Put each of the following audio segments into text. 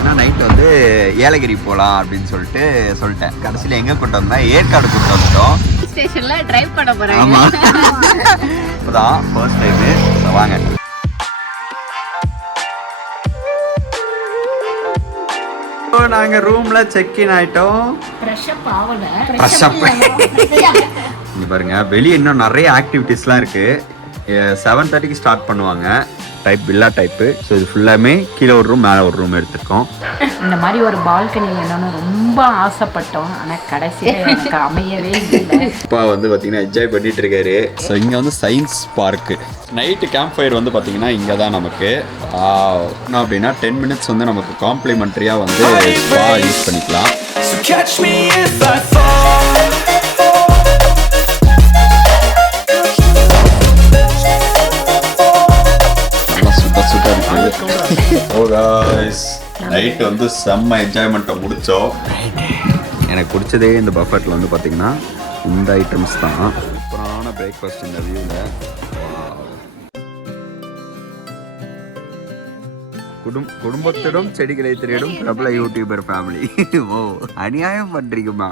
ஏன்னா நைட்டு வந்து ஏலகிரி போகலாம் அப்படின்னு சொல்லிட்டேன். கடைசியில் எங்கே கூட்டு வந்தேன், ஏற்காடு கூட்டு வந்துட்டோம். ஸ்டேஷன்ல டிரைவ் பண்ண போறேன். ஆமாம், இப்போதான் ஃபர்ஸ்ட் டைமு. வாங்க. நாங்கள் ரூமில் செக்இன் ஆகிட்டோம். இங்கே பாருங்க, வெளியே இன்னும் நிறைய ஆக்டிவிட்டீஸ்லாம் இருக்குது. 7:30க்கு ஸ்டார்ட் பண்ணுவாங்க. Type villa type. ஸோ இது ஃபுல்லாமே கீழே ஒரு ரூம் மேலே ஒரு ரூம் எடுத்துருக்கோம். இந்த மாதிரி ஒரு பால்கனி வேணும்னு ரொம்ப ஆசைப்பட்டோம். ஆனால் கடைசியில் எனக்கு அமையவே இல்லை. அப்பா வந்து பார்த்தீங்கன்னா என்ஜாய் பண்ணிட்டு இருக்காரு. ஸோ இங்கே வந்து science park. Night camp fire வந்து பார்த்தீங்கன்னா இங்கே தான் நமக்கு என்ன அப்படின்னா 10 மினிட்ஸ் வந்து நமக்கு காம்ப்ளிமெண்ட்ரியாக வந்து ஸ்பா யூஸ் பண்ணிக்கலாம். நைட்டு வந்து செம்ம என்ஜாய்மெண்ட்டை முடித்தோம். எனக்கு பிடிச்சதே இந்த பஃபெட்டில் வந்து பார்த்தீங்கன்னா இந்த ஐட்டம்ஸ் தான். சூப்பரான பிரேக்ஃபாஸ்ட் இந்த வியூவில். குடும்பத்திடம் செடிகளை திரையிடும் பிரபல யூடியூபர் ஃபேமிலி. ஓ, அநியாயம் பண்ணுறீங்கம்மா.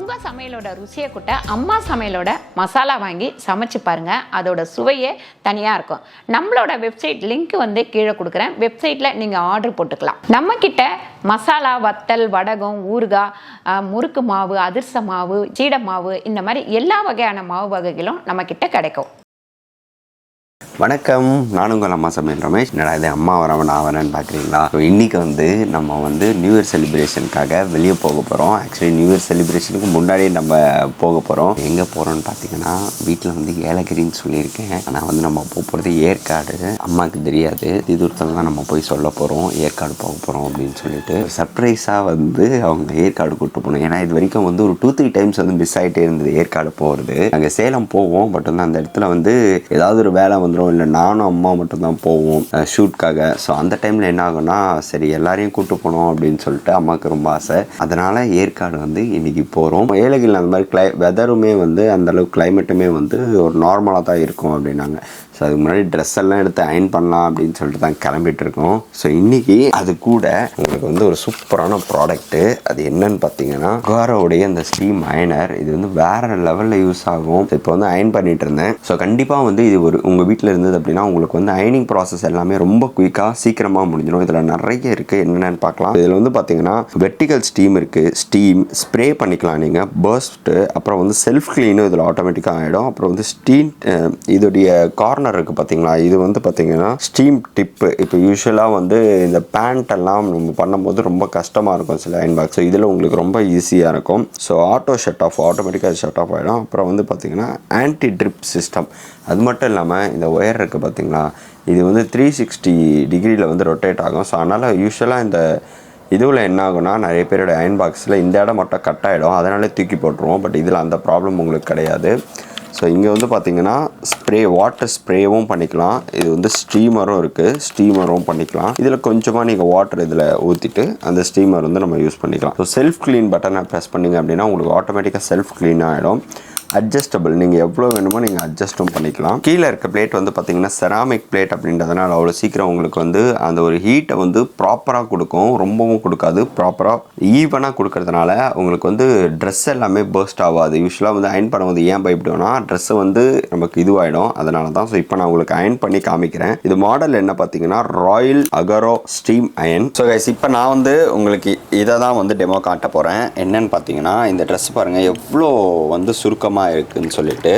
உங்கள் சமையலோட ருசியை கூட்ட அம்மா சமையலோட மசாலா வாங்கி சமைச்சு பாருங்கள். அதோட சுவையே தனியாக இருக்கும். நம்மளோட வெப்சைட் லிங்க் வந்து கீழே கொடுக்குறேன். வெப்சைட்டில் நீங்கள் ஆர்டர் போட்டுக்கலாம். நம்மக்கிட்ட மசாலா, வத்தல், வடகம், ஊறுகாய், முறுக்கு மாவு, அதிர்ச மாவு, சீடை மாவு, இந்த மாதிரி எல்லா வகையான மாவு வகைகளும் நம்மக்கிட்ட கிடைக்கும். வணக்கம், நான் உங்கள் அம்மா சமையல் ரமேஷ். என்னடா இது அம்மா வரவன் நான் வரேன்னு பார்க்குறீங்களா? இன்றைக்கி வந்து நம்ம வந்து நியூ இயர் செலிப்ரேஷனுக்காக வெளியே போக போகிறோம். ஆக்சுவலி நியூ இயர் செலிப்ரேஷனுக்கு முன்னாடியே நம்ம போக போகிறோம். எங்கே போகிறோன்னு பார்த்தீங்கன்னா, வீட்டில் வந்து ஏலகிரின்னு சொல்லியிருக்கேன். ஆனால் வந்து நம்ம போக போகிறது ஏற்காடு. அம்மாவுக்கு தெரியாது, தூரத்தில் தான் நம்ம போய் சொல்ல போகிறோம் ஏற்காடு போக போகிறோம் அப்படின்னு சொல்லிட்டு. சர்ப்ரைஸாக வந்து அவங்க ஏற்காடு கூப்பிட்டு போகணும். ஏன்னா இது வரைக்கும் வந்து ஒரு 2-3 டைம்ஸ் வந்து மிஸ் ஆகிட்டே இருந்தது ஏற்காடு போகிறது. அங்கே சேலம் போவோம், பட் வந்து அந்த இடத்துல வந்து ஏதாவது ஒரு வேலை வந்துடும், இல்லை நானும் அம்மா மட்டும்தான் போவோம் ஷூட்காக. ஸோ அந்த டைமில் என்ன ஆகும்னா, சரி எல்லாரையும் கூப்பிட்டு போனோம் அப்படின்னு சொல்லிட்டு அம்மாவுக்கு ரொம்ப ஆசை. அதனால் ஏற்காடு வந்து இன்றைக்கி போகிறோம். ஏலகிரியில் அந்த மாதிரி வெதருமே வந்து அந்தளவுக்கு கிளைமேட்டுமே வந்து ஒரு நார்மலாக தான் இருக்கும் அப்படின்னாங்க. ஸோ அதுக்கு முன்னாடி ட்ரெஸ் எல்லாம் எடுத்து அயன் பண்ணலாம் அப்படின்னு சொல்லிட்டு தான் கிளம்பிட்டு இருக்கோம். ஸோ இன்றைக்கி அது கூட உங்களுக்கு வந்து ஒரு சூப்பரான ப்ராடக்ட்டு. அது என்னன்னு பார்த்தீங்கன்னா, குவாரோடைய அந்த ஸ்டீம் அயனர். இது வந்து வேறு லெவலில் யூஸ் ஆகும். இப்போ வந்து அயன் பண்ணிட்டு இருந்தேன். ஸோ கண்டிப்பாக வந்து இது ஒரு உங்கள் வீட்டில் இருந்தது அப்படின்னா உங்களுக்கு வந்து அயனிங் ப்ராசஸ் எல்லாமே ரொம்ப குயிக்காக சீக்கிரமாக முடிஞ்சிடும். இதில் நிறைய இருக்குது, என்னென்னு பார்க்கலாம். இதில் வந்து பார்த்தீங்கன்னா வெர்டிகல் ஸ்டீம் இருக்குது, ஸ்டீம் ஸ்ப்ரே பண்ணிக்கலாம் நீங்கள், பர்ஸ்ட்டு, அப்புறம் வந்து செல்ஃப் க்ளீனும் இதில் ஆட்டோமேட்டிக்காக ஆகிடும். அப்புறம் வந்து ஸ்டீம் இதோடைய கார்னர் இருக்குது பார்த்தீங்களா, இது வந்து பார்த்தீங்கன்னா ஸ்டீம் டிப்பு. இப்போ யூஸ்வலாக வந்து இந்த பேண்ட் எல்லாம் நம்ம பண்ணும்போது ரொம்ப கஷ்டமாக இருக்கும் சில அயன் பாக்ஸ். இதில் உங்களுக்கு ரொம்ப ஈஸியாக இருக்கும். ஸோ ஆட்டோ ஷட் ஆஃப், ஆட்டோமேட்டிக்காக ஷட் ஆஃப் ஆகிடும். அப்புறம் வந்து பார்த்தீங்கன்னா ஆன்டி ட்ரிப் சிஸ்டம். அது மட்டும் இல்லாமல் இந்த ஒயர் இருக்குது பார்த்தீங்களா, இது வந்து 360 டிகிரியில் வந்து ரொட்டேட் ஆகும். ஸோ அதனால் யூஸ்வலாக இந்த இதுவில் என்ன ஆகும்னா, நிறைய பேரோட அயன் பாக்ஸில் இந்த இடம் மட்டும் கட் ஆகிடும், அதனாலே தூக்கி போட்டுருவோம். பட் இதில் அந்த ப்ராப்ளம் உங்களுக்கு கிடையாது. ஸோ இங்கே வந்து பார்த்திங்கன்னா ஸ்ப்ரே, வாட்டர் ஸ்ப்ரேவும் பண்ணிக்கலாம். இது வந்து ஸ்டீமரும் இருக்குது, ஸ்டீமரும் பண்ணிக்கலாம். இதில் கொஞ்சமாக நீங்கள் வாட்டர் இதில் ஊற்றிட்டு அந்த ஸ்டீமர் வந்து நம்ம யூஸ் பண்ணிக்கலாம். ஸோ செல்ஃப் க்ளீன் பட்டனை ப்ரெஸ் பண்ணிங்க அப்படின்னா உங்களுக்கு ஆட்டோமேட்டிக்காக செல்ஃப் க்ளீன் ஆகிடும். அட்ஜஸ்டபிள், நீங்கள் எவ்வளோ வேணுமோ நீங்கள் அட்ஜஸ்ட்டும் பண்ணிக்கலாம். கீழே இருக்க பிளேட் வந்து பார்த்திங்கன்னா செராமிக் பிளேட் அப்படின்றதுனால அவ்வளோ சீக்கிரம் உங்களுக்கு வந்து அந்த ஒரு ஹீட்டை வந்து ப்ராப்பராக கொடுக்கும், ரொம்பவும் கொடுக்காது, ப்ராப்பராக ஈவனாக கொடுக்கறதுனால உங்களுக்கு வந்து ட்ரெஸ் எல்லாமே பர்ஸ்ட் ஆகாது. யூஸ்வலாக வந்து அயன் பண்ணும்போது ஏன் பயப்படுவோம்னா, ட்ரெஸ்ஸை வந்து நமக்கு இதுவாகிடும், அதனால தான். ஸோ இப்போ நான் உங்களுக்கு அயன் பண்ணி காமிக்கிறேன். இது மாடல் என்ன பார்த்தீங்கன்னா ராயல் அகரோ ஸ்டீம் அயன். ஸோ கைஸ், இப்போ நான் வந்து உங்களுக்கு இதை தான் வந்து டெமோ காட்ட போகிறேன். என்னன்னு பார்த்தீங்கன்னா, இந்த ட்ரெஸ் பாருங்கள் எவ்வளோ வந்து சுருக்கமாக இருக்குன்னு சொல்லிட்டு.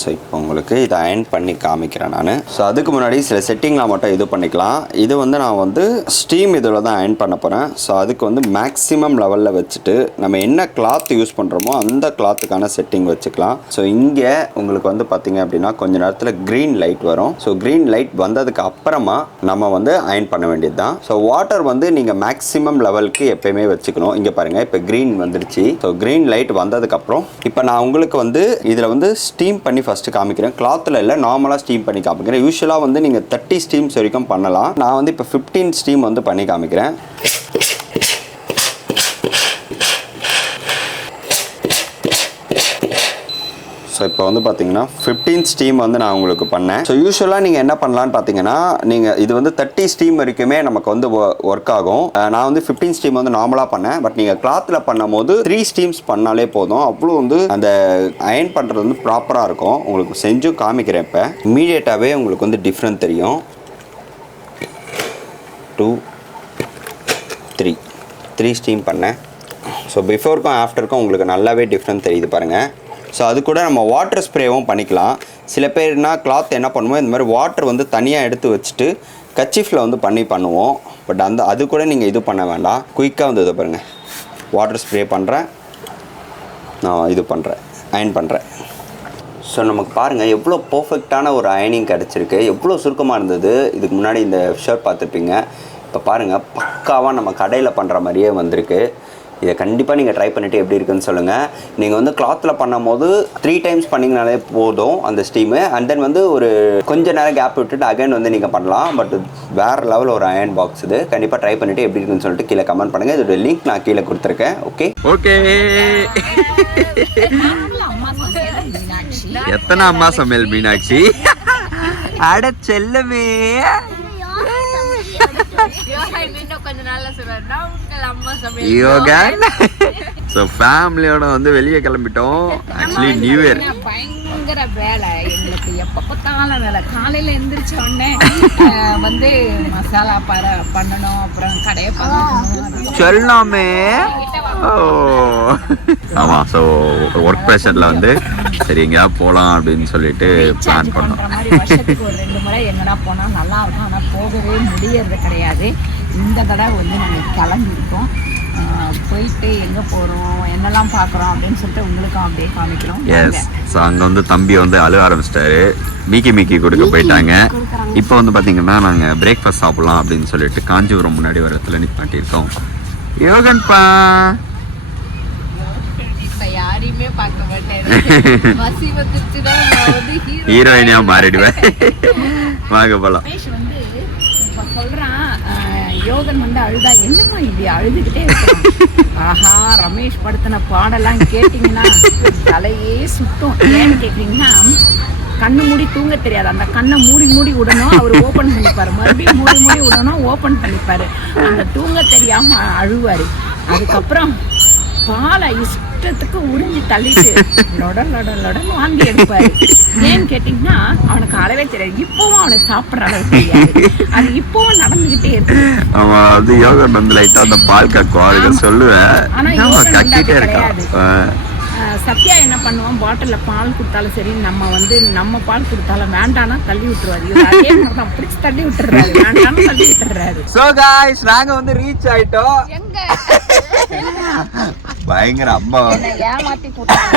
ஸோ இப்போ உங்களுக்கு இதை அயன் பண்ணி காமிக்கிறேன் நான். ஸோ அதுக்கு முன்னாடி சில செட்டிங்லாம் மட்டும் இது பண்ணிக்கலாம். இது வந்து நான் வந்து ஸ்டீம் இதில் தான் அயன் பண்ண போகிறேன். ஸோ அதுக்கு வந்து மேக்ஸிமம் லெவலில் வச்சுட்டு நம்ம என்ன கிளாத் யூஸ் பண்ணுறோமோ அந்த கிளாத்துக்கான செட்டிங் வச்சுக்கலாம். ஸோ இங்கே உங்களுக்கு வந்து பார்த்திங்க அப்படின்னா கொஞ்ச நேரத்தில் க்ரீன் லைட் வரும். ஸோ க்ரீன் லைட் வந்ததுக்கு அப்புறமா நம்ம வந்து அயன் பண்ண வேண்டியது தான். ஸோ வாட்டர் வந்து நீங்கள் மேக்ஸிமம் லெவலுக்கு எப்பயுமே வச்சுக்கணும். இங்கே பாருங்கள், இப்போ க்ரீன் வந்துடுச்சு. ஸோ க்ரீன் லைட் வந்ததுக்கப்புறம் இப்போ நான் உங்களுக்கு வந்து இதில் வந்து ஸ்டீம் பண்ணி ஃபஸ்ட்டு காமிக்கிறேன். கிளாத்தில் இல்லை, நார்மலாக ஸ்டீம் பண்ணி காமிக்கிறேன். யூஸ்வலாக வந்து நீங்கள் 30 ஸ்டீம்ஸ் வரைக்கும் பண்ணலாம். நான் வந்து இப்போ 15 ஸ்டீம் வந்து பண்ணி காமிக்கிறேன். ஸோ ஸோ இப்போ வந்து பார்த்தீங்கன்னா 15 ஸ்டீம் வந்து நான் உங்களுக்கு பண்ணேன். ஸோ யூஸ்வலாக நீங்கள் என்ன பண்ணலான்னு பார்த்தீங்கன்னா நீங்கள் இது வந்து 30 ஸ்டீம் வரைக்குமே நமக்கு வந்து ஒர்க் ஆகும். நான் வந்து 15 ஸ்டீம் வந்து நார்மலாக பண்ணேன். பட் நீங்கள் கிளாத்தில் பண்ணும் போது 3 ஸ்டீம்ஸ் பண்ணாலே போதும். அவ்வளோ வந்து அந்த அயன் பண்ணுறது வந்து ப்ராப்பராக இருக்கும். உங்களுக்கு செஞ்சும் காமிக்கிறேன். இப்போ இமீடியட்டாகவே உங்களுக்கு வந்து டிஃப்ரெண்ட் தெரியும். 2 3 ஸ்டீம் பண்ணேன். ஸோ பிஃபோருக்கும் ஆஃப்டருக்கும் உங்களுக்கு நல்லாவே டிஃப்ரெண்ட் தெரியுது பாருங்கள். ஸோ அது கூட நம்ம வாட்டர் ஸ்ப்ரேவும் பண்ணிக்கலாம். சில பேர்னா கிளாத் என்ன பண்ணுவோம், இந்த மாதிரி வாட்டர் வந்து தனியாக எடுத்து வச்சுட்டு கச்சிஃபில் வந்து பண்ணுவோம். பட் அது கூட நீங்கள் இது பண்ண வேண்டாம். குயிக்காக வந்து இதை பாருங்கள், வாட்டர் ஸ்ப்ரே பண்ணுறேன், நான் இது பண்ணுறேன், அயன் பண்ணுறேன். ஸோ நமக்கு பாருங்கள் எவ்வளோ பர்ஃபெக்டான ஒரு அயனிங் கிடச்சிருக்கு. எவ்வளோ சுருக்கமாக இருந்தது. இதுக்கு முன்னாடி இந்த ஷர்ட் பார்த்துருப்பீங்க. இப்போ பாருங்கள் பக்காவாக நம்ம கடையில் பண்ணுற மாதிரியே வந்திருக்கு. இதை கண்டிப்பாக நீங்கள் ட்ரை பண்ணிவிட்டு எப்படி இருக்குன்னு சொல்லுங்கள். நீங்கள் வந்து கிளாத்தில் பண்ணும் போது 3 டைம்ஸ் பண்ணிங்கனாலே போதும் அந்த ஸ்டீமு. அண்ட் தென் வந்து ஒரு கொஞ்சம் நேரம் கேப் விட்டுட்டு அகைன் வந்து நீங்கள் பண்ணலாம். பட் வேறு லெவல் ஒரு அயன் பாக்ஸ் இது. கண்டிப்பாக ட்ரை பண்ணிவிட்டு எப்படி இருக்குன்னு சொல்லிட்டு கீழே கமெண்ட் பண்ணுங்கள். இதோட லிங்க் நான் கீழே கொடுத்துருக்கேன். ஓகே எத்தனை அம்மா சமையல் மீனாட்சி அட செல்லமே. ஸோ ஃபேமிலியோட வந்து வெளியே கிளம்பிட்டோம். ஆக்சுவலி நியூ இயர் பயங்கர வேலை எங்களுக்கு. எப்போ பார்த்தாலும் வேலை. காலையில் எந்திரிச்ச உடனே வந்து மசாலா பண்ணணும், அப்புறம் கடையை பார்க்கணும் சொல்லாமே. ஓ ஆமாம். ஸோ ஒர்க் ப்ரெஷரில் வந்து சரி எங்கேயா போகலாம் அப்படின்னு சொல்லிட்டு பிளான் பண்ணோம். வருஷத்துக்கு ஒரு 2 முறை எங்கடா போனால் நல்லா இருக்கும். ஆனால் போகவே முடியறது கிடையாது. இந்த தடவை வந்து நாங்கள் கிளம்பியிருக்கோம். போயிட்டு எங்கே போகிறோம், என்னெல்லாம் பார்க்குறோம் அப்படின்னு சொல்லிட்டு உங்களுக்கும் அப்படியே காமிக்கிறோம். எஸ். ஸோ அங்கே வந்து தம்பி வந்து அழுவ ஆரம்பிச்சிட்டாரு. மீக்கி கொடுக்க போயிட்டாங்க. இப்போ வந்து பார்த்தீங்கன்னா நாங்கள் பிரேக்ஃபாஸ்ட் சாப்பிட்லாம் அப்படின்னு சொல்லிட்டு காஞ்சிபுரம் முன்னாடி ஒரு இடத்துல நிப்பாட்டியிருக்கோம். யோகன்பா யாரையுமே பார்க்க மாட்டேன். ஹீரோயினியா மாறிடுவேன். வாங்க போலாம். வந்து இப்போ சொல்றான் யோகன் வந்து அழுதா, என்னம்மா இப்படி அழுதுகிட்டே இருக்கான். ஆஹா, ரமேஷ் படுத்தின பாடெல்லாம் கேட்டீங்கன்னா தலையே சுட்டும். ஏன்னு கேட்டீங்கன்னா கண்ணு மூடி தூங்க தெரியாது. அந்த கண்ணை மூடி விடணும், அவர் ஓப்பன் பண்ணிப்பாரு. மறுபடியும் மூடி விடணும், ஓப்பன் பண்ணிப்பாரு. அந்த தூங்க தெரியாம அழுவாரு. அதுக்கப்புறம் பாலை இஷ்டத்துக்கு உறிஞ்சி தள்ளிட்டு லொடன் வாங்கி எடுப்பாரு. ஏன்னு கேட்டீங்கன்னா அவனுக்கு அளவே தெரியாது. இப்பவும் அவனுக்கு சாப்பிட்ற அளவு தெரியாது. அது இப்பவும் நடந்துகிட்டே இருக்கு. அவன் அது யோகன் வந்து லைட்டா அந்த பால் கக்குவான் சொல்லுவேன். ஆனா கக்கிட்டே இருக்காது. சத்யா என்ன பண்ணுவான், பாட்டில்ல பால் கொடுத்தாலும் சரி, நம்ம பால் கொடுத்தாலும் வேண்டானா தள்ளி விட்டுருவாரு. அதே மாதிரி தான் பிடிச்சி தள்ளி விட்டுறாரு. வேண்டாம் தள்ளி விட்டுறாரு. சோ गाइस நாங்க வந்து ரீச் ஆயிட்டோம். எங்க பயங்கர அம்மா ஏமாத்தி போட்டாங்க.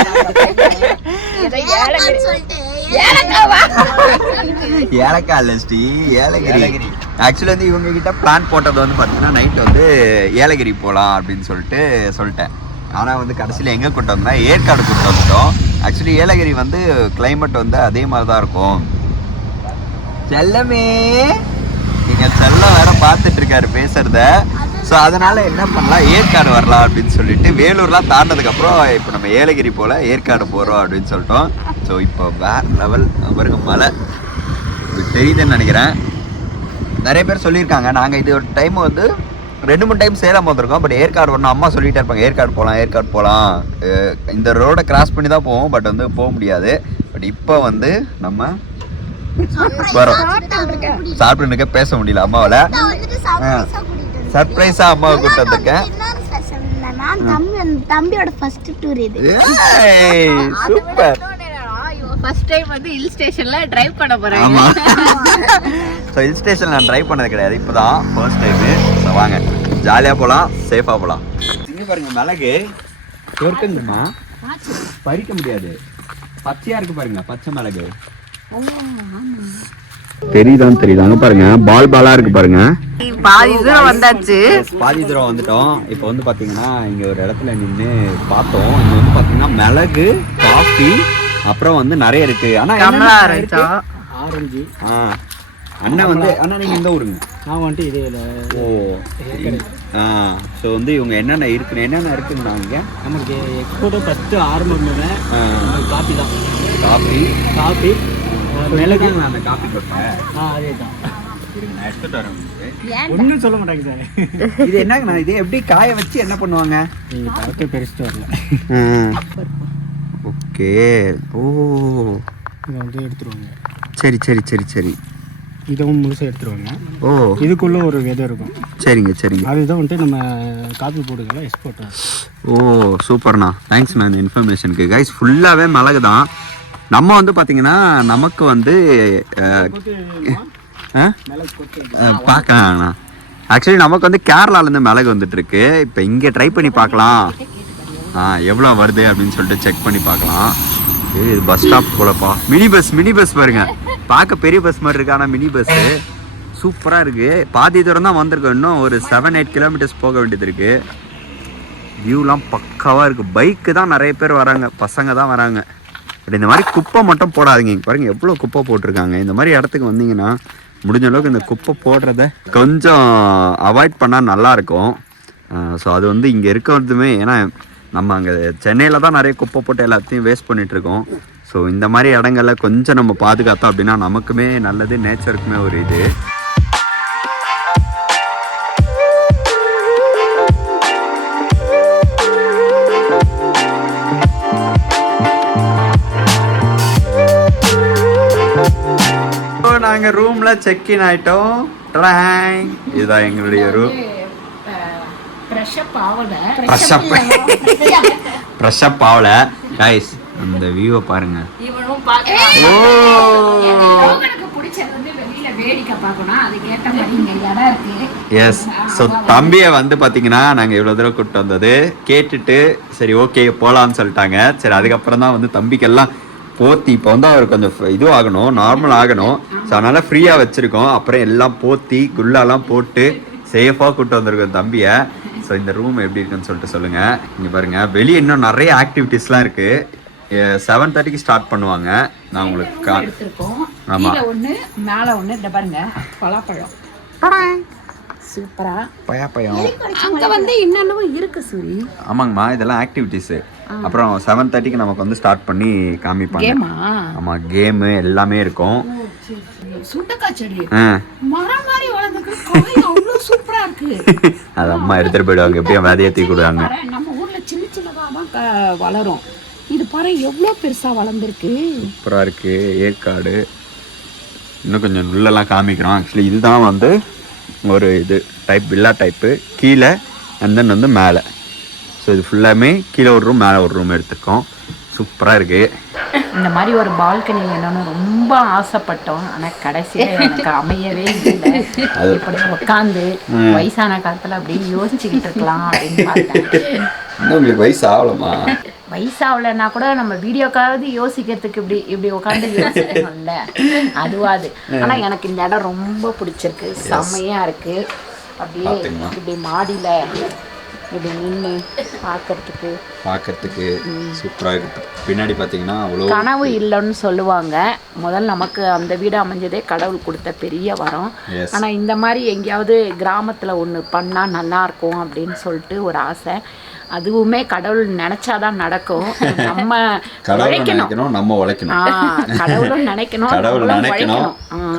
ஏலக்காய் இல்லஸ்டி, ஏலகிரி. ஆக்சுவலி வந்து இவங்க கிட்ட பிளான் போட்டது வந்து பார்த்தீங்கன்னா நைட் வந்து ஏலகிரி போகலாம் அப்படின்னு சொல்லிட்டேன். ஆனால் வந்து கடைசியில் எங்கே கூட்டு வந்தோம்னா ஏற்காடு கூட்டு வந்துட்டோம். ஆக்சுவலி ஏலகிரி வந்து கிளைமேட் வந்து அதே மாதிரி தான் இருக்கும். செல்லமே நீங்கள் செல்லம் வேற பார்த்துட்டு இருக்காரு பேசுறத. ஸோ அதனால என்ன பண்ணலாம், ஏற்காடு வரலாம் அப்படின்னு சொல்லிட்டு வேலூர்லாம் தாண்டினதுக்கப்புறம் இப்போ நம்ம ஏலகிரி போல் ஏற்காடு போகிறோம் அப்படின்னு சொல்லிட்டோம். ஸோ இப்போ வேற லெவல் அவருக்கு மலை தெரியுதுன்னு நினைக்கிறேன். நிறைய பேர் சொல்லியிருக்காங்க. நாங்கள் இது ஒரு டைம் வந்து 2-3 டைம் சேலம் வந்திருக்கோம். பட் ஏற்காடு வரணும் அம்மா சொல்லிகிட்டே இருப்பாங்க. ஏற்காடு போகலாம் இந்த ரோடை கிராஸ் பண்ணி தான் போவோம். பட் வந்து போக முடியாது. பட் இப்போ வந்து நம்ம வரோம். சாப்பிட்டு பேச முடியல அம்மாவில். சர்ப்ரைஸா அம்மாவை கூப்பிட்டு வந்திருக்கேன். தம்பியோட ஃபர்ஸ்ட் டூர் இது. சூப்பர். ஃபர்ஸ்ட் டைம் வந்து ஹில் ஸ்டேஷன்ல டிரைவ் பண்ண போறேன். ஆமா. சோ ஹில் ஸ்டேஷன்ல நான் டிரைவ் பண்ணது கிடையாது. இப்போதான் ஃபர்ஸ்ட் டைம். சோ வாங்க ஜாலியா போலாம், சேஃபா போலாம். இங்க பாருங்க மிளகு சொர்க்கங்கம்மா. பறிக்க முடியாது. பச்சையா இருக்கு பாருங்க, பச்சை மிளகு. தெரியுதாங்க பாருங்க, பாலா இருக்கு பாருங்க. பாதி தூரம் வந்தாச்சு. பாதி தூரம் வந்துட்டோம். இப்போ வந்து பாத்தீங்கன்னா இங்க ஒரு இடத்துல நின்று பார்த்தோம். இங்க வந்து பாத்தீங்கன்னா மிளகு, காஃபி, அப்புறம் வந்து நிறைய இருக்கு. ஆனா ஆரஞ்சு. அண்ணன் வந்து அண்ணா நீங்க இந்த ஊருங்க நான் வந்துட்டு இதே ஓ ஸோ வந்து இவங்க என்னென்ன இருக்குங்கண்ணா இங்கே? நமக்கு எக்ஸ்போர்ட்டு ஃபஸ்ட்டு ஆரம்பமே காப்பி தான். காப்பி மிளகு நான் அந்த காப்பி போட்டேன். அதே தான். இருங்க நான் எடுத்துகிட்டு வரேன். ஒன்றும் சொல்ல மாட்டாங்க சார். இது என்னங்கண்ணா, இது எப்படி காய வச்சு என்ன பண்ணுவாங்க? நீங்கள் பறக்க பெருசிட்டு வரல. ஓகே. ஓ இதை வந்து எடுத்துருவாங்க. சரி சரி சரி சரி. இதுவும் முழுசாக எடுத்துருவாங்க. ஓ இதுக்குள்ளே ஒரு விதை இருக்கும். சரிங்க சரிங்க. அதுதான் வந்துட்டு நம்ம காப்பி போடுறதுல எக்ஸ்போர்ட். ஓ சூப்பர்ண்ணா, தேங்க்ஸ்ண்ணா இந்த இன்ஃபர்மேஷனுக்கு. கைஸ் ஃபுல்லாகவே மிளகு தான். நம்ம வந்து பார்த்தீங்கன்னா நமக்கு வந்து பார்க்கலாம்ண்ணா. ஆக்சுவலி நமக்கு வந்து கேரளாலேருந்து மிளகு வந்துட்டுருக்கு. இப்போ இங்கே ட்ரை பண்ணி பார்க்கலாம் எவ்வளோ வருது அப்படின்னு சொல்லிட்டு செக் பண்ணி பார்க்கலாம். இது பஸ் ஸ்டாப் போலப்பா. மினி பஸ் பாருங்க, பார்க்க பெரிய பஸ் மாதிரி இருக்கு, ஆனால் மினி பஸ்ஸு சூப்பராக இருக்குது. பாதி தூரம் தான் வந்திருக்கோம், இன்னும் ஒரு 7-8 கிலோமீட்டர்ஸ் போக வேண்டியது இருக்குது. வியூலாம் பக்காவாக இருக்குது. பைக்கு தான் நிறைய பேர் வராங்க, பசங்க தான் வராங்க. பட் இந்த மாதிரி குப்பை மட்டும் போடாதீங்க. இங்கே பாருங்கள் எவ்வளோ குப்பை போட்டிருக்காங்க. இந்த மாதிரி இடத்துக்கு வந்தீங்கன்னா முடிஞ்ச அளவுக்கு இந்த குப்பை போடுறத கொஞ்சம் அவாய்ட் பண்ணால் நல்லாயிருக்கும். ஸோ அது வந்து இங்கே இருக்கிறதுமே, ஏன்னா நம்ம அங்கே சென்னையில் தான் நிறைய குப்பை போட்டு எல்லாத்தையும் வேஸ்ட் பண்ணிகிட்ருக்கோம். ஸோ இந்த மாதிரி இடங்களில் கொஞ்சம் நம்ம பாதுகாத்தோம் அப்படின்னா நமக்குமே நல்லது, நேச்சருக்குமே ஒரு இது. நாங்கள் ரூமில் செக்இன் ஆகிட்டோம். இதுதான் எங்களுடைய ரூம். ஃப்ரெஷ்ஷப் ஆகல கைஸ். அந்த வியூவை பாருங்க. எஸ். ஸோ தம்பியை வந்து பார்த்தீங்கன்னா நாங்கள் இவ்வளோ தூரம் கூப்பிட்டு வந்தது கேட்டுட்டு சரி ஓகே போகலான்னு சொல்லிட்டாங்க. சரி அதுக்கப்புறம் தான் வந்து தம்பிக்கெல்லாம் போத்தி, இப்போ வந்து அவர் கொஞ்சம் இதுவும் ஆகணும், நார்மல் ஆகணும். ஸோ அதனால் ஃப்ரீயாக வச்சுருக்கோம். அப்புறம் எல்லாம் போத்தி குல்லாலாம் போட்டு சேஃபாக கூப்பிட்டு வந்திருக்கோம் தம்பியை. ஸோ இந்த ரூம் எப்படி இருக்குன்னு சொல்லிட்டு சொல்லுங்கள். இங்கே பாருங்கள், வெளியே இன்னும் நிறைய ஆக்டிவிட்டீஸ்லாம் இருக்குது. 7:30க்கு ஸ்டார்ட் பண்ணுவாங்க. நான் உங்களுக்கு ஆமாம் ஒன்று மேலே ஒன்று இந்த பாருங்க பலாப்பழம் சூப்பரா பயாப்பழம் அங்கே வந்து என்னென்னவோ இருக்கு சூரி. ஆமாங்கம்மா, இதெல்லாம் ஆக்டிவிட்டீஸு. அப்புறம் 7:30க்கு நமக்கு வந்து ஸ்டார்ட் பண்ணி காமிப்பாங்க. ஆமாம், கேமு எல்லாமே இருக்கும். சுண்டக்காய் செடி மரம் மாதிரி வளர்ந்துருக்கு, அவ்வளோ சூப்பரா இருக்கு. அது அம்மா எடுத்துட்டு போயிடுவாங்க, எப்படியும் விதைய தூக்கி கொடுவாங்க. நம்ம ஊர்ல சின்ன சின்னதாக தான் வளரும். இது பாரு எவ்வளோ பெருசா வளர்ந்துருக்கு, சூப்பரா இருக்கு. ஏற்காடு இன்னும் கொஞ்சம் உள்ளெல்லாம் காமிக்கிறோம். ஆக்சுவலி இதுதான் வந்து ஒரு இது டைப் வில்லா டைப்பு, கீழே அண்ட் தென் வந்து மேலே. ஸோ இது ஃபுல்லாமே கீழே ஒரு ரூம் மேலே ஒரு ரூம் எடுத்துருக்கோம். சூப்பராக இருக்குது. இந்த மாதிரி ஒரு பால்கனி வேணும்னு ரொம்ப ஆசைப்பட்டோம். ஆனால் கடைசியில் எனக்கு அமையவே இல்லை. இப்படி உட்காந்து வயசான காலத்தில் அப்படின்னு யோசிச்சுக்கிட்டு இருக்கலாம் அப்படின்னு பார்த்தேன். உங்களுக்கு வயசு ஆகலமா? வயசாகலன்னா கூட நம்ம வீடியோக்காவது யோசிக்கிறதுக்கு இப்படி இப்படி உட்காந்து யோசிக்கணும்ல, அதுவாது. ஆனால் எனக்கு இந்த இடம் ரொம்ப பிடிச்சிருக்கு, செம்மையாக இருக்குது. அப்படியே இப்படி மாடியில் இப்படி நின்று பார்க்கறதுக்கு சூப்பராக இருக்குது. பின்னாடி பார்த்தீங்கன்னா அவ்வளோ கனவு இல்லைன்னு சொல்லுவாங்க. முதல்ல நமக்கு அந்த வீடு அமைஞ்சதே கடவுள் கொடுத்த பெரிய வரம். ஆனால் இந்த மாதிரி எங்கேயாவது கிராமத்தில் ஒன்று பண்ணால் நல்லாயிருக்கும் அப்படின்னு சொல்லிட்டு ஒரு ஆசை. அதுவுமே கடவுள் நினைச்சாதான் நடக்கும். நம்ம உழைக்கணும், நம்ம உழைக்கணும். கடவுளும் நினைக்கணும்,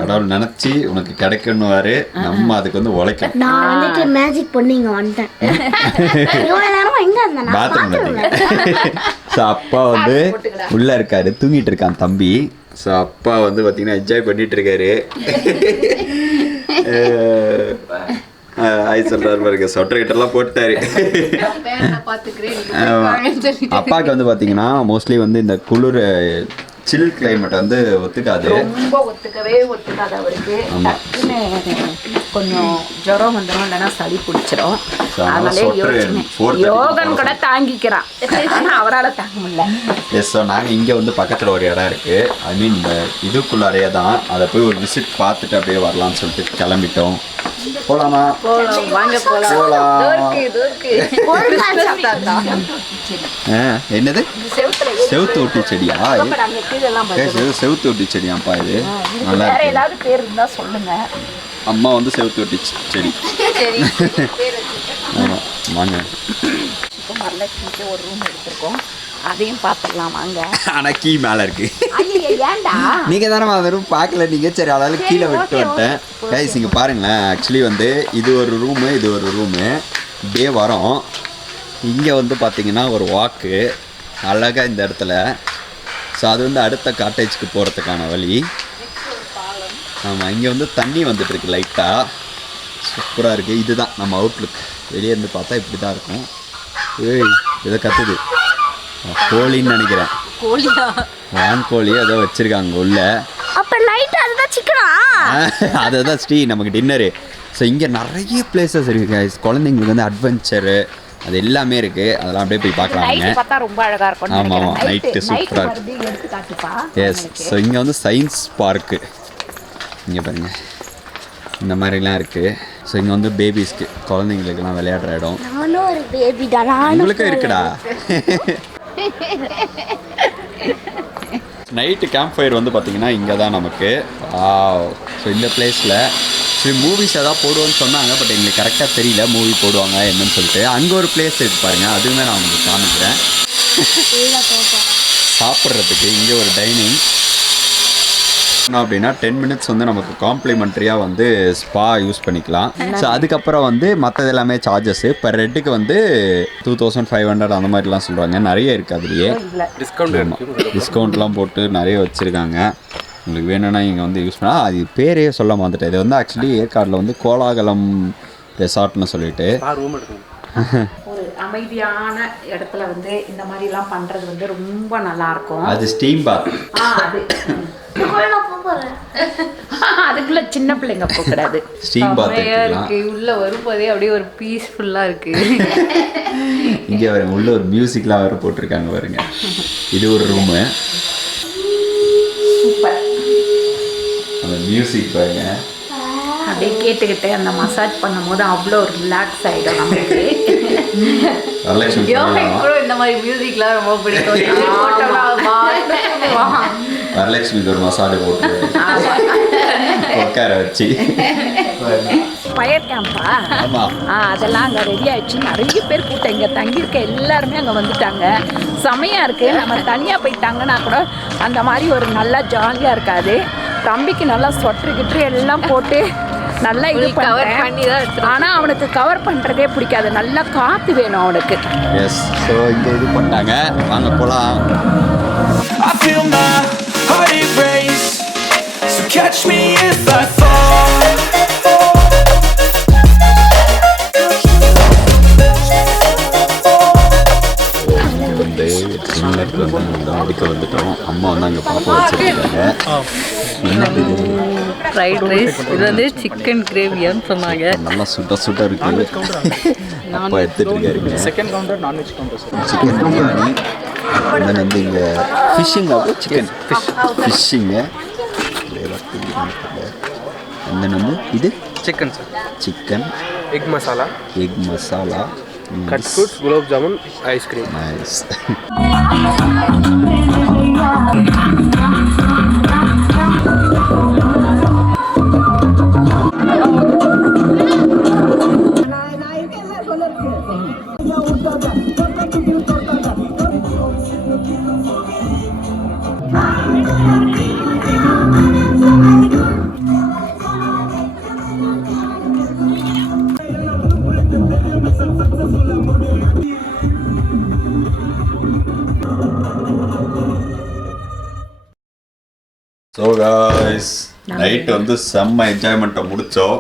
கடவுள் நினைச்சு உனக்கு கிடைக்கணும்வாரு. நம்ம அதுக்கு வந்து உழைக்கணும். நான் வந்துட்டு மேஜிக் பண்ணி இங்க வந்துட்டேன். ஸோ அப்பா வந்து உள்ள இருக்காரு, தூங்கிட்டு இருக்கான் தம்பி. ஸோ அப்பா வந்து பார்த்தீங்கன்னா என்ஜாய் பண்ணிட்டு இருக்காரு. சொல்றாரு பாருங்க, சொட்டர் கிட்டலாம் போட்டாரு. அப்பாவுக்கு வந்து பாத்தீங்கன்னா மோஸ்ட்லி வந்து இந்த குளிர் சில் கிளைமேட் வந்து ஒத்துக்காது, ரொம்ப ஒத்துக்கவே ஒத்துக்காது அவருக்கு. கொஞ்சம் ஜுரம் வந்துடும், இல்லைன்னா சளி பிடிச்சிரும். அதனாலே யோகன் கூட தாங்கிக்கிறான், ஆனால் அவரால் தாங்க முடியல. எஸ். ஸோ நாங்கள் இங்கே வந்து பக்கத்தில் ஒரு இடம் இருக்குது, ஐ மீன் இந்த இதுக்குள்ளாரையே தான். அதை போய் ஒரு விசிட் பார்த்துட்டு அப்படியே வரலாம்னு சொல்லிட்டு கிளம்பிட்டோம். போலாமா? என்னது செவுத்து ஒட்டி செடியா? செவுத்து ஒட்டி செடியாப்பா இது. நல்லா இருக்கு. ஏதாவது பேர் இருந்தா சொல்லுங்க. அம்மா வந்து செவுத்து ஒட்டிச்சு செடி. ஆமாம் வாங்க. இப்போ வரலட்சுமிக்கு ஒரு ரூம் எடுத்திருக்கோம், அதையும் பார்த்துக்கலாம் வாங்க. ஆனால் கீ மேலே இருக்கு. ஐயோ ஏன்டா நீங்கள் தானே அந்த ரூம் பார்க்கல நீங்கள். சரி அதாவது கீழே விட்டு வந்துட்டேன். கைஸ் இங்கே பாருங்களேன். ஆக்சுவலி வந்து இது ஒரு ரூமு, இது ஒரு ரூமு, இப்படியே வரோம். இங்கே வந்து பார்த்தீங்கன்னா ஒரு வாக்கு அழகாக இந்த இடத்துல. ஸோ அது வந்து அடுத்த காட்டேஜுக்கு போகிறதுக்கான வழி. ஆமாம், இங்கே வந்து தண்ணி வந்துட்டுருக்கு லைட்டாக. சூப்பராக இருக்குது. இதுதான் நம்ம அவுட்லுக். வெளியே இருந்து பார்த்தா இப்படி தான் இருக்கும். ஏய் இதை கத்துது கோழின்னு நினைக்கிறேன். வான்கோழி ஏதோ வச்சுருக்காங்க உள்ள. அப்ப நைட் அதுதான் சிக்கனா? அதுதான் ஸ்ரீ நமக்கு டின்னரு. ஸோ இங்கே நிறைய பிளேசஸ் இருக்குது guys. குழந்தைங்களுக்கு வந்து அட்வென்ச்சரு அது எல்லாமே இருக்குது. அதெல்லாம் அப்படியே போய் பார்க்கலாங்க. பார்த்தா ரொம்ப அழகாக இருக்கும். ஆமாம் ஆமாம், நைட்டு சூப்பராக இருக்குது. எடுத்து காட்டுப்பா. எஸ். ஸோ இங்கே வந்து சயின்ஸ் பார்க்கு இங்கே பாருங்கள், இந்த மாதிரிலாம் இருக்குது. ஸோ இங்கே வந்து பேபிஸ்க்கு குழந்தைங்களுக்கெல்லாம் விளையாடுற இடம். நானும் ஒரு பேபி தான். உங்களுக்கும் இருக்குடா. நைட்டு கேம்ப் ஃபயர் வந்து பார்த்தீங்கன்னா இங்கே தான் நமக்கு. ஸோ இந்த பிளேஸில் சரி மூவிஸ் எதாவது போடுவோன்னு சொன்னாங்க. பட் எங்களுக்கு கரெக்டாக தெரியல மூவி போடுவாங்க என்னன்னு சொல்லிட்டு. அங்கே ஒரு பிளேஸ் இருக்குது பாருங்கள், அதுவுமே நான் உங்களுக்கு காமிக்கிறேன். சாப்பிட்றதுக்கு இங்கே ஒரு டைனிங் அப்படின்னா 10 மினிட்ஸ் வந்து நமக்கு காம்ப்ளிமெண்ட்ரியாக வந்து ஸ்பா யூஸ் பண்ணிக்கலாம். ஸோ அதுக்கப்புறம் வந்து மற்றது எல்லாமே சார்ஜஸ்ஸு பர் ரெட்டுக்கு வந்து 2500 அந்த மாதிரிலாம் சொல்கிறாங்க. நிறைய இருக்குது அதுலேயே டிஸ்கவுண்ட்லாம் போட்டு நிறைய வச்சுருக்காங்க. உங்களுக்கு வேணும்னா இங்கே வந்து யூஸ் பண்ணால். அது பேரே சொல்ல மாட்டேன். இது வந்து ஆக்சுவலி ஏற்காடில் வந்து கோலாகலம் ரெசார்ட்னு சொல்லிட்டு ஒரு அமைதியான இடத்துல வந்து இந்த மாதிரிலாம் பண்ணுறது வந்து ரொம்ப நல்லாயிருக்கும். அது ஸ்டீம் பாத். அதுக்குள்ள சின்ன பிள்ளைங்க போகக்கூடாது. ஸ்டீம் பாத் இருக்கு. உள்ள வரும்போதே அப்படியே ஒரு பீஸ்ஃபுல்லாக இருக்கு. இங்கே பாருங்க உள்ள ஒரு மியூசிக்லாம் வேறு போட்டிருக்காங்க பாருங்க. இது ஒரு ரூமு. சூப்பர். அந்த மியூசிக் பாருங்க. அப்படியே கேட்டுக்கிட்டு அந்த மசாஜ் பண்ணும்போது அவ்வளோ ஒரு ரிலாக்ஸ் ஆகிடும் நமக்கு. வரலட்சுமி கூட இந்த மாதிரி மியூசிக்லாம் ரொம்ப பிடிக்கும். வரலட்சுமிக்கு ஒரு மசாலா போட்டு உட்கார வச்சு ஃபயர் கேம்பா? ஆமாம். அதெல்லாம் அங்கே ரெடி ஆயிடுச்சு. நிறைய பேர் கூட்டம் இங்கே தங்கியிருக்க எல்லாருமே அங்கே வந்துட்டாங்க. செமையாக இருக்குது. நம்ம தனியாக போயிட்டாங்கன்னா கூட அந்த மாதிரி ஒரு நல்லா ஜாலியாக இருக்காது. தம்பிக்கு நல்லா ஸ்வெட்டர் கிட்டு எல்லாம் போட்டு நல்லா இது கவர் பண்ணி தான் எடுத்துருவோம். ஆனால் அவனுக்கு கவர் பண்ணுறதே பிடிக்காது. நல்லா காற்று வேணும் அவனுக்கு. எஸ். ஸோ இங்கே இது பண்ணிட்டாங்க. வாங்க போகலாம். I feel my heart erase, so catch me if I fall. வந்து சின்னத்துல வந்து அடிக்க வந்துட்டோம். அம்மா வந்து அங்கே பாப்பா வச்சுருக்காங்க. Fried rice. இது வந்து சிக்கன் கிரேவியான்னு சொன்னாங்க. நல்லா சுட்ட சுட்ட இருக்குது. அப்பா எடுத்துட்டு இருக்காருங்க. Second counter nonveg counter sir. Chicken biryani. Then வந்து இங்கே ஃபிஷ்ஷிங் ஆகும். சிக்கன் ஃபிஷ்ஷிங்கு. தென் வந்து இது chicken sir. Chicken egg masala, egg masala, cut fruits, gulab jamun, ice cream. Nice. So guys night வந்து செம்ம என்ஜாய்மெண்ட்டை முடித்தோம்.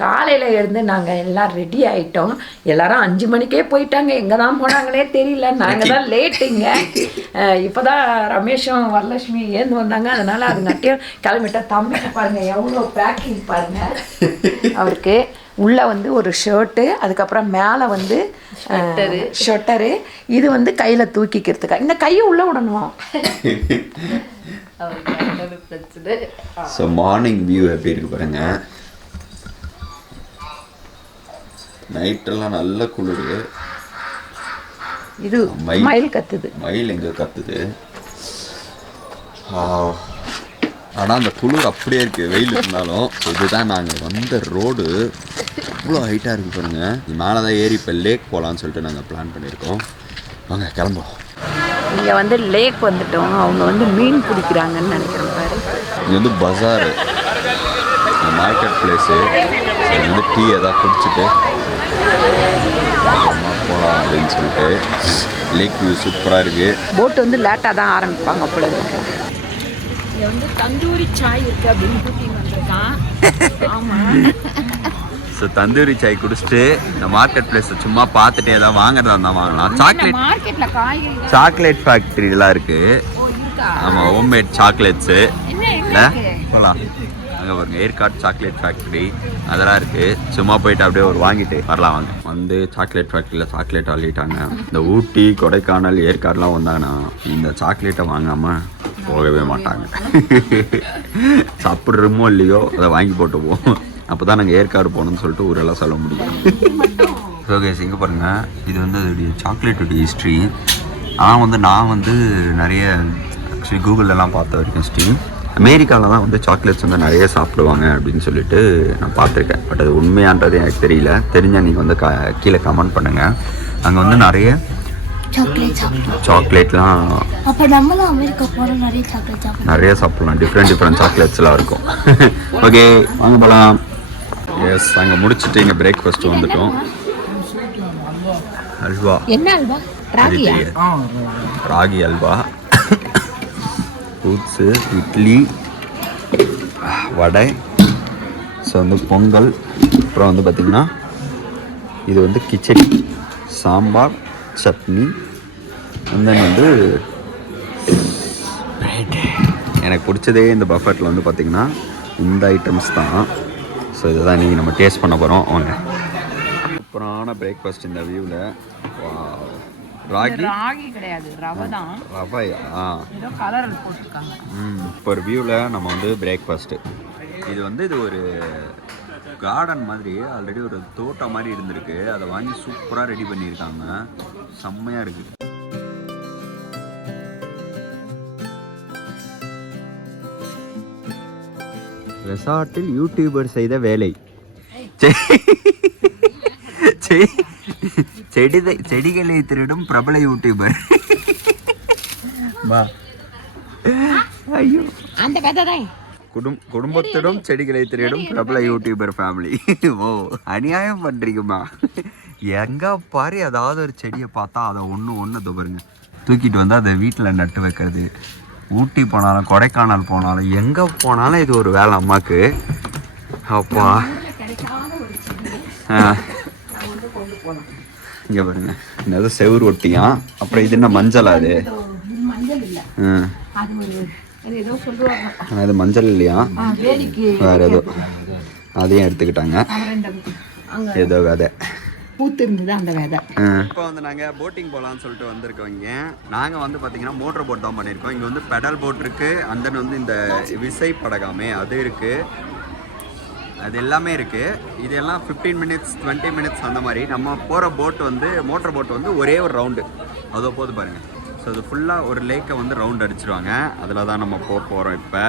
காலையில் எழுந்து நாங்கள் எல்லாம் ரெடி ஆகிட்டோம். எல்லாரும் 5 மணிக்கே போயிட்டாங்க. எங்கே தான் போனாங்களே தெரியல. நாங்கள் தான் லேட்டுங்க. இப்போ தான் ரமேஷும் வரலட்சுமி ஏந்து வந்தாங்க. அதனால் அதுங்காட்டியும் கிளம்பிட்டோம். தம்பிக்கு பாருங்கள் எவ்வளோ பேக்கிங் பாருங்கள். அவருக்கு உள்ளே வந்து ஒரு ஷர்ட்டு, அதுக்கப்புறம் மேலே வந்து ஷொட்டரு. இது வந்து கையில் தூக்கிக்கிறதுக்காக. இந்த கையை உள்ளே விடணும். ஸோ மார்னிங் வியூ எப்படி இருக்கு பாருங்க. நைட்டெல்லாம் நல்ல குளிர். இது மயில் கத்துது. மயில் எங்கே கத்துது. ஆனால் அந்த குளிர் அப்படியே இருக்குது வெயில் இருந்தாலும். இதுதான் நாங்கள் வந்த ரோடு. இவ்வளோ ஹைட்டாக இருக்குது பாருங்கள். மேலே தான் ஏறி இப்போ லேக் போகலான்னு சொல்லிட்டு நாங்கள் பிளான் பண்ணியிருக்கோம். வாங்க கிளம்புவோம். இங்கே வந்து லேக் வந்துட்டோம். அவங்க வந்து மீன் பிடிக்கிறாங்கன்னு நினைக்கிறேன் பாரு. இது வந்து பஜாரு, மார்க்கெட் பிளேஸு. இது வந்து டீ எதாவது குடிச்சிட்டு போகலாம் அப்படின்னு சொல்லிட்டு. லேக் வியூ சூப்பராக இருக்குது. போட்டு வந்து லேட்டாக தான் ஆரம்பிப்பாங்க அப்படி இருக்கு. இங்கே வந்து தந்தூரி சாய் இருக்குது அப்படின்னு கூட்டிங்க வந்திருக்கான். ஆமாம். ஸோ தந்தூரி சாய் குடிச்சிட்டு இந்த மார்க்கெட் பிளேஸை சும்மா பார்த்துட்டே தான் வாங்குறதா இருந்தால் வாங்கலாம். மார்க்கெட்டில் காய்கறி சாக்லேட் ஃபேக்ட்ரிலாம் இருக்குது. ஆமாம், ஹோம்மேட் சாக்லேட்ஸு இல்லை போகலாம். அங்கே பாருங்க ஏற்காடு சாக்லேட் ஃபேக்ட்ரி அதெல்லாம் இருக்குது. சும்மா போயிட்டு அப்படியே ஒரு வாங்கிட்டு வரலாம். வாங்க வந்து சாக்லேட் ஃபேக்ட்ரியில் சாக்லேட் அள்ளிட்டாங்க. இந்த ஊட்டி கொடைக்கானல் ஏற்காடுலாம் வந்தாங்கன்னா இந்த சாக்லேட்டை வாங்காமல் போகவே மாட்டாங்க. சாப்பிட்றமோ இல்லையோ அதை வாங்கி போட்டுவோம். அப்போ தான் நாங்கள் ஏற்காடு போகணுன்னு சொல்லிட்டு ஊரெல்லாம் சொல்ல முடியும். ஸோ இங்கே பாருங்கள், இது வந்து அதோடைய சாக்லேட்டுடைய ஹிஸ்ட்ரி. ஆனால் வந்து நான் வந்து நிறைய ஆக்சுவலி கூகுளெலாம் பார்த்த வரைக்கும் ஸ்ட்ரீம் அமெரிக்காவில் தான் வந்து சாக்லேட்ஸ் வந்து நிறைய சாப்பிடுவாங்க அப்படின்னு சொல்லிட்டு நான் பார்த்துருக்கேன். பட் அது உண்மையான்றது எனக்கு தெரியல. தெரிஞ்சால் நீங்கள் வந்து கீழே கமெண்ட் பண்ணுங்கள். அங்கே வந்து நிறைய சாக்லேட்லாம் அப்போ நம்மளும் அமெரிக்கா போகிறோம், நிறைய சாப்பிடலாம். டிஃப்ரெண்ட் சாக்லேட்ஸ்லாம் இருக்கும். ஓகே வாங்க போகலாம். எஸ், அங்கே முடிச்சுட்டு இங்கே பிரேக்ஃபாஸ்ட் வந்துட்டோம். அல்வா. என்ன அல்வா? ராகி அல்வா, ஃப்ரூட்ஸு, இட்லி, வடை, ஸோ வந்து பொங்கல், அப்புறம் வந்து பார்த்திங்கன்னா இது வந்து கிச்சடி, சாம்பார், சட்னி, தென் வந்து பிரெட். எனக்கு பிடிச்சதே இந்த பஃபெட்டில் வந்து பார்த்திங்கன்னா இந்த ஐட்டம்ஸ் தான். ஸோ இதை தான் இன்றைக்கி நம்ம டேஸ்ட் பண்ண போகிறோம். வாங்க. சூப்பரான பிரேக்ஃபாஸ்ட் இந்த வியூவில். ராகி கிடையாது, ரவை தான். ரவையா? ஏதோ கலர் போட்டிருக்காங்க. இப்போ ஒரு வியூவில் நம்ம வந்து பிரேக்ஃபாஸ்ட்டு. இது ஒரு கார்டன் மாதிரி, ஆல்ரெடி ஒரு தோட்டம் மாதிரி இருந்திருக்கு. அதை வாங்கி சூப்பராக ரெடி பண்ணியிருக்காங்க. செம்மையாக இருக்குது. ரெசார்ட்டில் யூடியூபர் செய்த வேலை. செடிகளை திருடும் பிரபல யூடியூபர். ஐயோ, அந்த கதை தான். குடும்பத்திடம் செடிகளை திருடும் பிரபல யூடியூபர் ஃபேமிலி. ஓ, அநியாயம் பண்றீங்கம்மா. எங்க பாரு ஏதாவது ஒரு செடியை பார்த்தா அதை ஒன்று பாருங்க தூக்கிட்டு வந்து அதை வீட்டில் நட்டு வைக்கிறது. ஊட்டி போனாலும் கொடைக்கானல் போனாலும் எங்கே போனாலும் இது ஒரு வேலை அம்மாவுக்கு. அப்பா இங்கே பாருங்க, என்னது செவுரு ஒட்டியா. அப்புறம் இது என்ன மஞ்சள்? அது அது மஞ்சள் இல்லையா, வேற ஏதோ. அதையும் எடுத்துக்கிட்டாங்க. ஏதோ கதை பூத்து இருந்தது அந்த வேதை. இப்போ வந்து நாங்கள் போட்டிங் போகலான்னு சொல்லிட்டு வந்திருக்கோம். இங்கே நாங்கள் வந்து பார்த்தீங்கன்னா மோட்டர் போட் தான் பண்ணியிருக்கோம். இங்கே வந்து பெடல் போட் இருக்குது, அந்த வந்து இந்த விசை படகாமே அது இருக்குது, அது எல்லாமே இருக்குது. இதெல்லாம் 15 மினிட்ஸ் 20 மினிட்ஸ் அந்த மாதிரி. நம்ம போகிற போட் வந்து மோட்டர் போட் வந்து ஒரே ஒரு ரவுண்டு அதோ போது பாருங்கள். ஸோ அது ஃபுல்லாக ஒரு லேக்கை வந்து ரவுண்ட் அடிச்சிருவாங்க. அதில் தான் நம்ம போக போகிறோம். இப்போ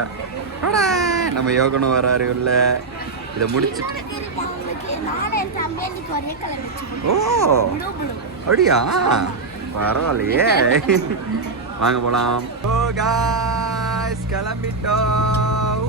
நம்ம யோகனும் வராரு உள்ள. இதை முடிச்சுட்டு ஓ அப்படியா, பரவாயில்லையே. வாங்க போலாம். ஓ காய்ஸ், கிளம்பிட்டோம்.